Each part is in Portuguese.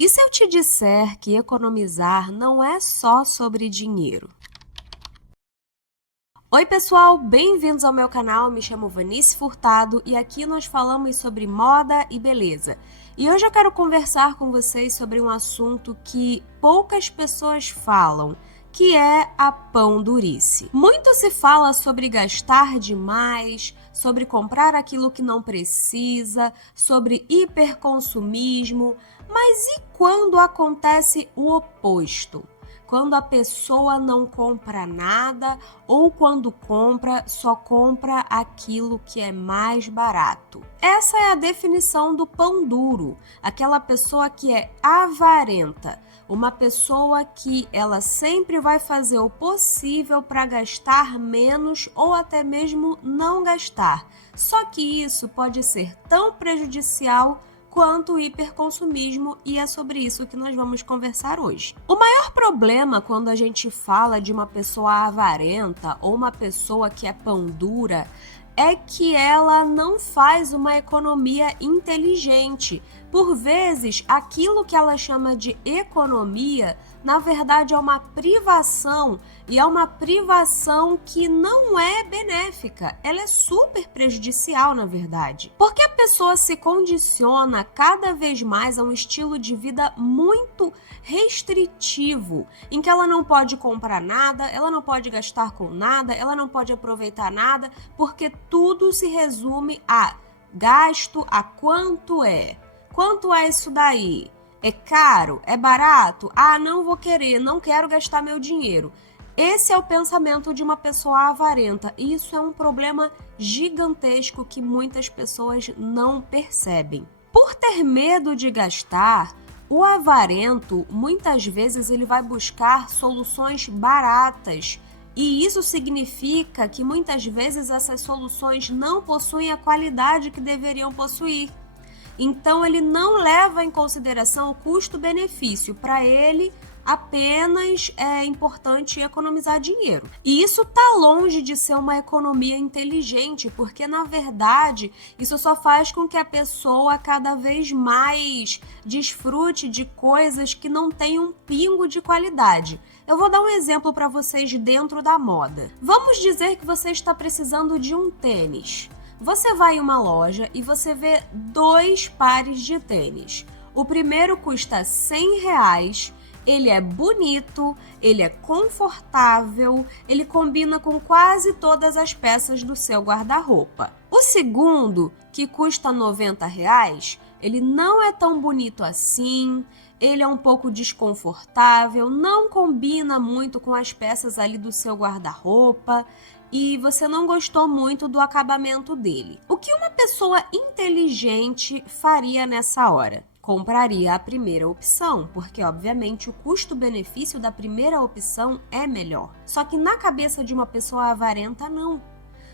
E se eu te disser que economizar não é só sobre dinheiro? Oi, pessoal, bem-vindos ao meu canal. Me chamo Vanice Furtado e aqui nós falamos sobre moda e beleza. E hoje eu quero conversar com vocês sobre um assunto que poucas pessoas falam, que é a pão-durice. Muito se fala sobre gastar demais, sobre comprar aquilo que não precisa, sobre hiperconsumismo, mas e quando acontece o oposto? Quando a pessoa não compra nada ou quando compra, só compra aquilo que é mais barato. Essa é a definição do pão duro, aquela pessoa que é avarenta, uma pessoa que ela sempre vai fazer o possível para gastar menos ou até mesmo não gastar. Só que isso pode ser tão prejudicial quanto o hiperconsumismo, e é sobre isso que nós vamos conversar hoje. O maior problema quando a gente fala de uma pessoa avarenta ou uma pessoa que é pão dura é que ela não faz uma economia inteligente. Por vezes, aquilo que ela chama de economia, na verdade, é uma privação, e é uma privação que não é benéfica, ela é super prejudicial, na verdade. Porque a pessoa se condiciona cada vez mais a um estilo de vida muito restritivo, em que ela não pode comprar nada, ela não pode gastar com nada, ela não pode aproveitar nada, porque tudo se resume a gasto, a quanto é. Quanto é isso daí? É caro? É barato? Ah, não vou querer, não quero gastar meu dinheiro. Esse é o pensamento de uma pessoa avarenta e isso é um problema gigantesco que muitas pessoas não percebem. Por ter medo de gastar, o avarento, muitas vezes, ele vai buscar soluções baratas. E isso significa que muitas vezes essas soluções não possuem a qualidade que deveriam possuir. Então, ele não leva em consideração o custo-benefício. Para ele, apenas é importante economizar dinheiro. E isso está longe de ser uma economia inteligente, porque, na verdade, isso só faz com que a pessoa cada vez mais desfrute de coisas que não têm um pingo de qualidade. Eu vou dar um exemplo para vocês dentro da moda. Vamos dizer que você está precisando de um tênis. Você vai em uma loja e você vê 2 pares de tênis. O primeiro custa R$100, ele é bonito, ele é confortável, ele combina com quase todas as peças do seu guarda-roupa. O segundo, que custa R$90, ele não é tão bonito assim, ele é um pouco desconfortável, não combina muito com as peças ali do seu guarda-roupa e você não gostou muito do acabamento dele. O que uma pessoa inteligente faria nessa hora? Compraria a primeira opção, porque obviamente o custo-benefício da primeira opção é melhor. Só que na cabeça de uma pessoa avarenta, não.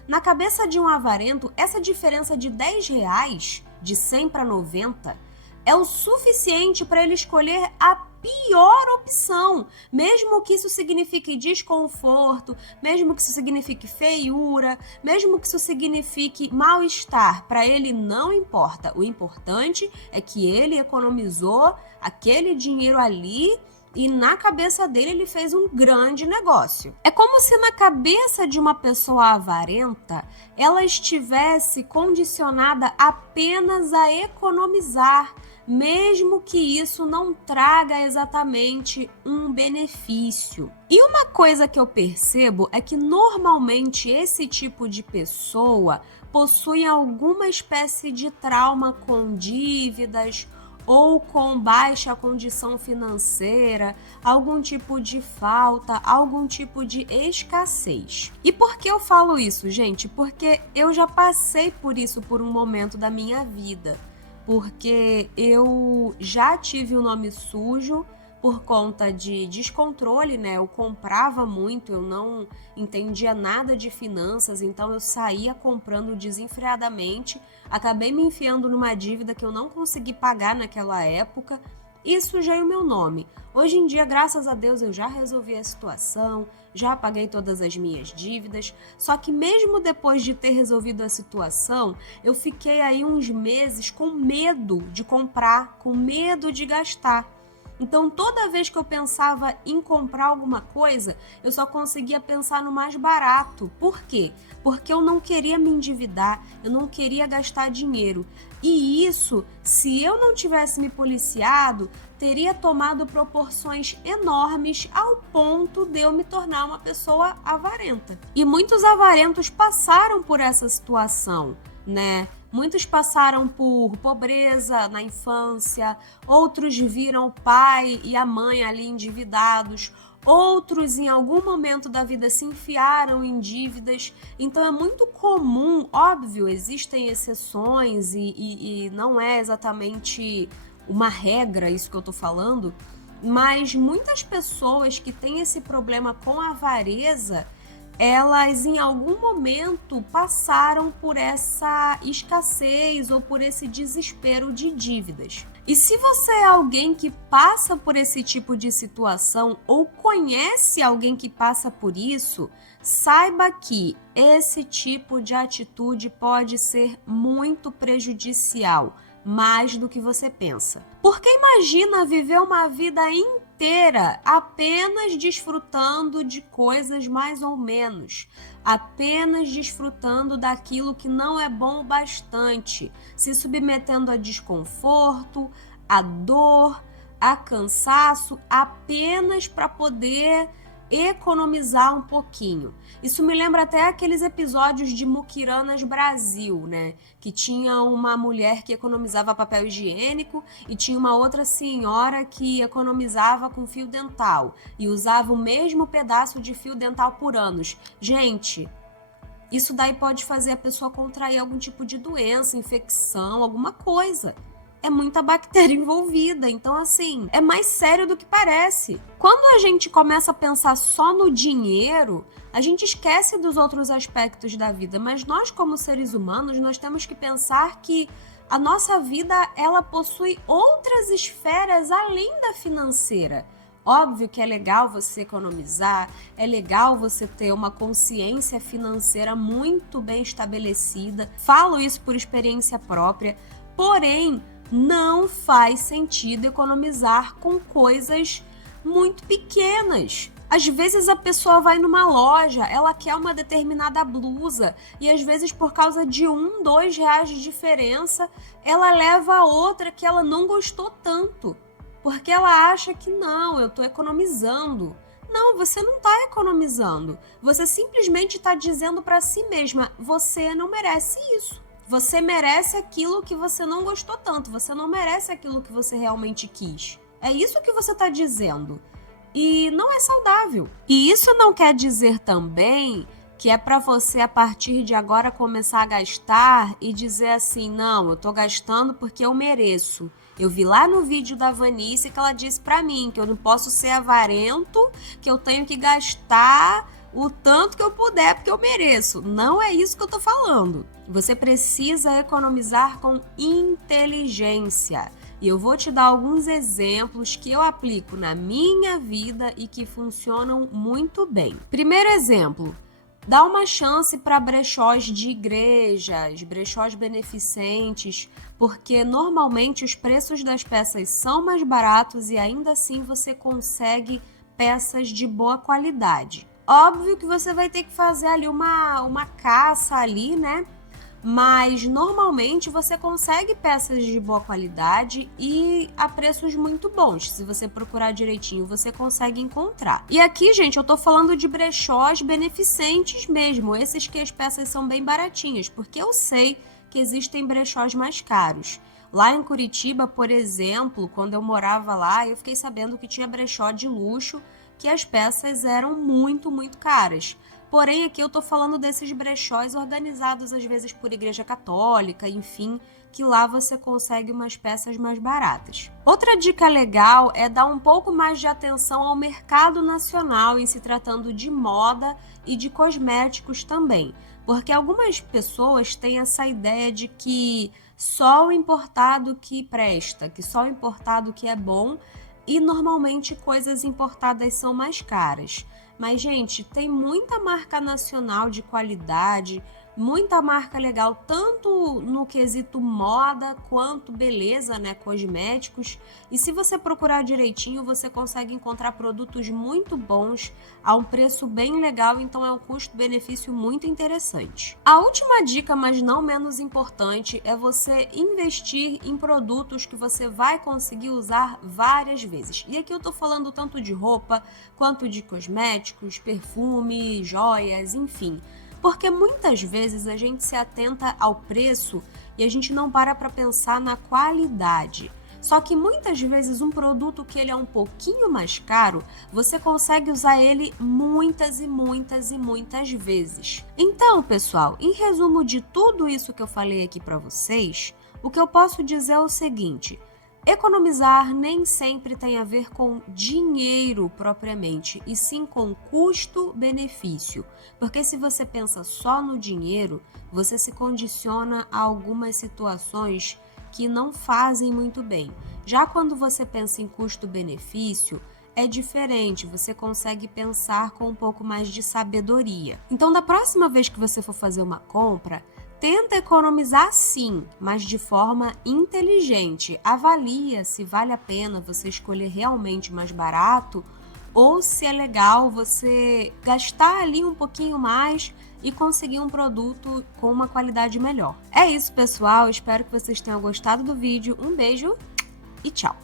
Na cabeça de um avarento, essa diferença de R$10, de 100 para 90, é o suficiente para ele escolher a pior opção, mesmo que isso signifique desconforto, mesmo que isso signifique feiura, mesmo que isso signifique mal-estar, para ele não importa. O importante é que ele economizou aquele dinheiro ali e na cabeça dele ele fez um grande negócio. É como se na cabeça de uma pessoa avarenta ela estivesse condicionada apenas a economizar, mesmo que isso não traga exatamente um benefício. E uma coisa que eu percebo é que normalmente esse tipo de pessoa possui alguma espécie de trauma com dívidas ou com baixa condição financeira, algum tipo de falta, algum tipo de escassez. E por que eu falo isso, gente? Porque eu já passei por isso por um momento da minha vida. Porque eu já tive o nome sujo por conta de descontrole, né? Eu comprava muito, eu não entendia nada de finanças, então eu saía comprando desenfreadamente, acabei me enfiando numa dívida que eu não consegui pagar naquela época e sujei o meu nome. Hoje em dia, graças a Deus, eu já resolvi a situação, já paguei todas as minhas dívidas, só que mesmo depois de ter resolvido a situação, eu fiquei aí uns meses com medo de comprar, com medo de gastar. Então, toda vez que eu pensava em comprar alguma coisa, eu só conseguia pensar no mais barato. Por quê? Porque eu não queria me endividar, eu não queria gastar dinheiro. E isso, se eu não tivesse me policiado, teria tomado proporções enormes ao ponto de eu me tornar uma pessoa avarenta. E muitos avarentos passaram por essa situação, né? Muitos passaram por pobreza na infância, outros viram o pai e a mãe ali endividados, outros em algum momento da vida se enfiaram em dívidas. Então é muito comum, óbvio, existem exceções e não é exatamente uma regra isso que eu tô falando, mas muitas pessoas que têm esse problema com a avareza, elas em algum momento passaram por essa escassez ou por esse desespero de dívidas. E se você é alguém que passa por esse tipo de situação ou conhece alguém que passa por isso, saiba que esse tipo de atitude pode ser muito prejudicial, mais do que você pensa. Porque imagina viver uma vida inteira apenas desfrutando de coisas mais ou menos, apenas desfrutando daquilo que não é bom o bastante, se submetendo a desconforto, a dor, a cansaço, apenas para poder economizar um pouquinho. Isso me lembra até aqueles episódios de Muquiranas Brasil, né? Que tinha uma mulher que economizava papel higiênico e tinha uma outra senhora que economizava com fio dental e usava o mesmo pedaço de fio dental por anos. Gente, isso daí pode fazer a pessoa contrair algum tipo de doença, infecção, alguma coisa. É muita bactéria envolvida, então assim, é mais sério do que parece. Quando a gente começa a pensar só no dinheiro, a gente esquece dos outros aspectos da vida, mas nós como seres humanos, nós temos que pensar que a nossa vida, ela possui outras esferas além da financeira. Óbvio que é legal você economizar, é legal você ter uma consciência financeira muito bem estabelecida. Falo isso por experiência própria, porém, não faz sentido economizar com coisas muito pequenas. Às vezes a pessoa vai numa loja, ela quer uma determinada blusa e às vezes por causa de R$1, R$2 de diferença, ela leva a outra que ela não gostou tanto, porque ela acha que não, eu estou economizando. Não, você não está economizando. Você simplesmente está dizendo para si mesma, você não merece isso. Você merece aquilo que você não gostou tanto, você não merece aquilo que você realmente quis. É isso que você está dizendo. E não é saudável. E isso não quer dizer também que é para você, a partir de agora, começar a gastar e dizer assim, não, eu tô gastando porque eu mereço. Eu vi lá no vídeo da Vanice que ela disse para mim que eu não posso ser avarento, que eu tenho que gastar o tanto que eu puder, porque eu mereço. Não é isso que eu tô falando. Você precisa economizar com inteligência. E eu vou te dar alguns exemplos que eu aplico na minha vida e que funcionam muito bem. Primeiro exemplo, dá uma chance para brechós de igrejas, brechós beneficentes, porque normalmente os preços das peças são mais baratos e ainda assim você consegue peças de boa qualidade. Óbvio que você vai ter que fazer ali uma caça ali, né? Mas normalmente você consegue peças de boa qualidade e a preços muito bons. Se você procurar direitinho, você consegue encontrar. E aqui, gente, eu tô falando de brechós beneficentes mesmo, esses que as peças são bem baratinhas, porque eu sei que existem brechós mais caros. Lá em Curitiba, por exemplo, quando eu morava lá, eu fiquei sabendo que tinha brechó de luxo, que as peças eram muito, muito caras. Porém, aqui eu tô falando desses brechós organizados às vezes por igreja católica, enfim, que lá você consegue umas peças mais baratas. Outra dica legal é dar um pouco mais de atenção ao mercado nacional em se tratando de moda e de cosméticos também, porque algumas pessoas têm essa ideia de que só o importado que presta, que só o importado que é bom, e normalmente coisas importadas são mais caras. Mas, gente, tem muita marca nacional de qualidade, muita marca legal, tanto no quesito moda quanto beleza, né, cosméticos. E se você procurar direitinho, você consegue encontrar produtos muito bons a um preço bem legal, então é um custo-benefício muito interessante. A última dica, mas não menos importante, é você investir em produtos que você vai conseguir usar várias vezes. E aqui eu tô falando tanto de roupa, quanto de cosméticos, perfume, joias, enfim. Porque muitas vezes a gente se atenta ao preço e a gente não para pensar na qualidade. Só que muitas vezes um produto que ele é um pouquinho mais caro, você consegue usar ele muitas e muitas e muitas vezes. Então, pessoal, em resumo de tudo isso que eu falei aqui para vocês, o que eu posso dizer é o seguinte: economizar nem sempre tem a ver com dinheiro propriamente, e sim com custo-benefício. Porque se você pensa só no dinheiro, você se condiciona a algumas situações que não fazem muito bem. Já quando você pensa em custo-benefício, é diferente, você consegue pensar com um pouco mais de sabedoria. Então, da próxima vez que você for fazer uma compra, tenta economizar sim, mas de forma inteligente. Avalia se vale a pena você escolher realmente mais barato ou se é legal você gastar ali um pouquinho mais e conseguir um produto com uma qualidade melhor. É isso, pessoal. Espero que vocês tenham gostado do vídeo. Um beijo e tchau!